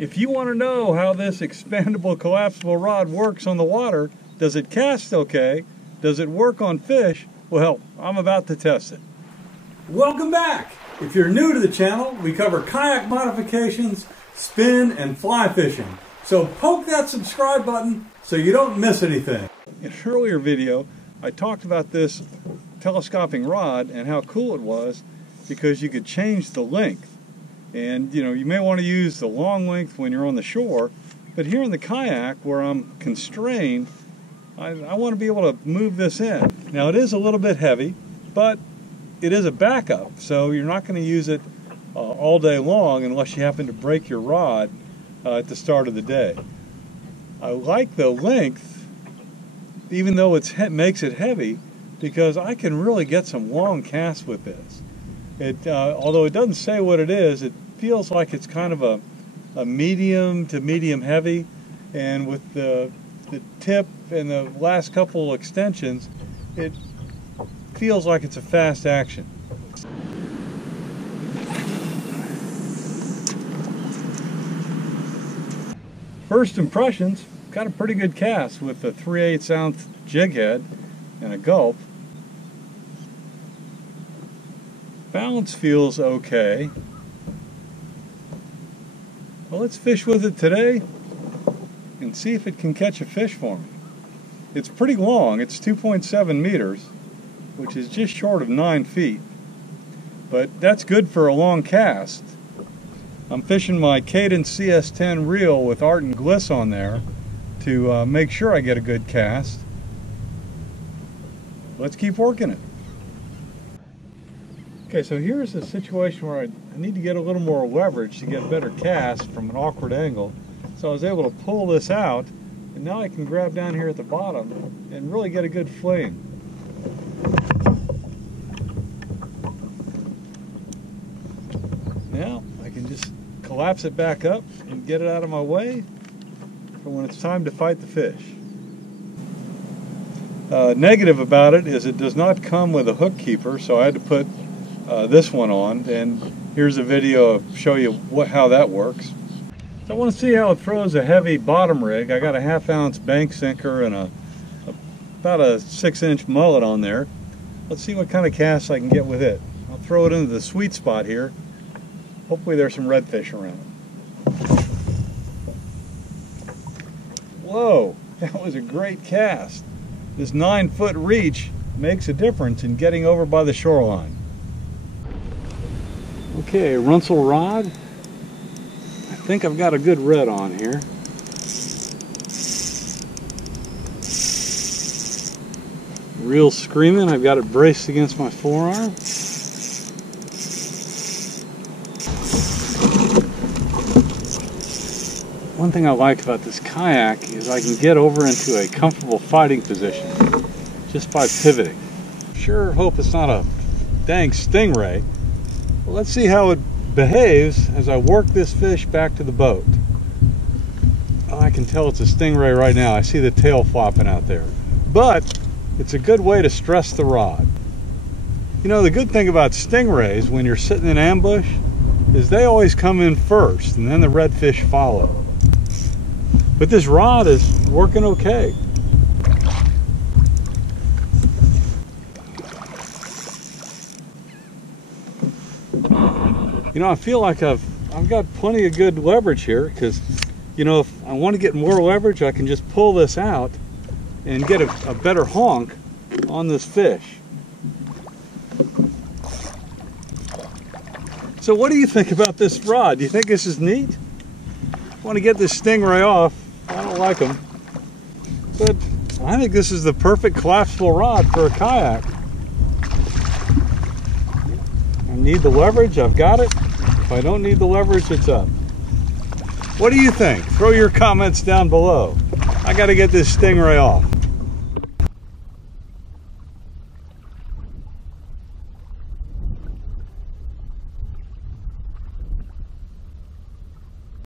If you want to know how this expandable collapsible rod works on the water, does it cast okay? Does it work on fish? Well, I'm about to test it. Welcome back! If you're new to the channel, we cover kayak modifications, spin, and fly fishing. So poke that subscribe button so you don't miss anything. In an earlier video, I talked about this telescopic rod and how cool it was because you could change the length. And you may want to use the long length when you're on the shore, but here in the kayak where I'm constrained, I want to be able to move this in. Now it is a little bit heavy, but it is a backup, so you're not going to use it all day long unless you happen to break your rod at the start of the day. I like the length, even though it makes it heavy, because I can really get some long casts with this. Although it doesn't say what it is, it feels like it's kind of a medium to medium heavy, and with the tip and the last couple extensions, it feels like it's a fast action. First impressions, got a pretty good cast with a 3/8 ounce jig head and a gulp. Balance feels okay. Well, let's fish with it today and see if it can catch a fish for me. It's pretty long. It's 2.7 meters, which is just short of 9 feet. But that's good for a long cast. I'm fishing my Cadence CS10 reel with Art and Gliss on there to make sure I get a good cast. Let's keep working it. Okay, so here's a situation where I need to get a little more leverage to get a better cast from an awkward angle. So I was able to pull this out, and now I can grab down here at the bottom and really get a good fling. Now I can just collapse it back up and get it out of my way for when it's time to fight the fish. Negative about it is it does not come with a hook keeper, so I had to put this one on, and here's a video to show you how that works. So I want to see how it throws a heavy bottom rig. I got a 1/2 ounce bank sinker and about a 6-inch mullet on there. Let's see what kind of cast I can get with it. I'll throw it into the sweet spot here. Hopefully there's some redfish around. Whoa, that was a great cast. This 9-foot reach makes a difference in getting over by the shoreline. Okay, Runcl rod. I think I've got a good red on here. Reel screaming. I've got it braced against my forearm. One thing I like about this kayak is I can get over into a comfortable fighting position just by pivoting. Sure hope it's not a dang stingray. Well, let's see how it behaves as I work this fish back to the boat. Oh, I can tell it's a stingray right now. I see the tail flopping out there. But it's a good way to stress the rod. The good thing about stingrays when you're sitting in ambush is they always come in first and then the redfish follow. But this rod is working okay. I feel like I've got plenty of good leverage here, because if I want to get more leverage, I can just pull this out and get a better honk on this fish. So what do you think about this rod? Do you think this is neat? I want to get this stingray off. I don't like them, but I think this is the perfect collapsible rod for a kayak. I need the leverage, I've got it. If I don't need the leverage, it's up. What do you think? Throw your comments down below. I got to get this stingray off.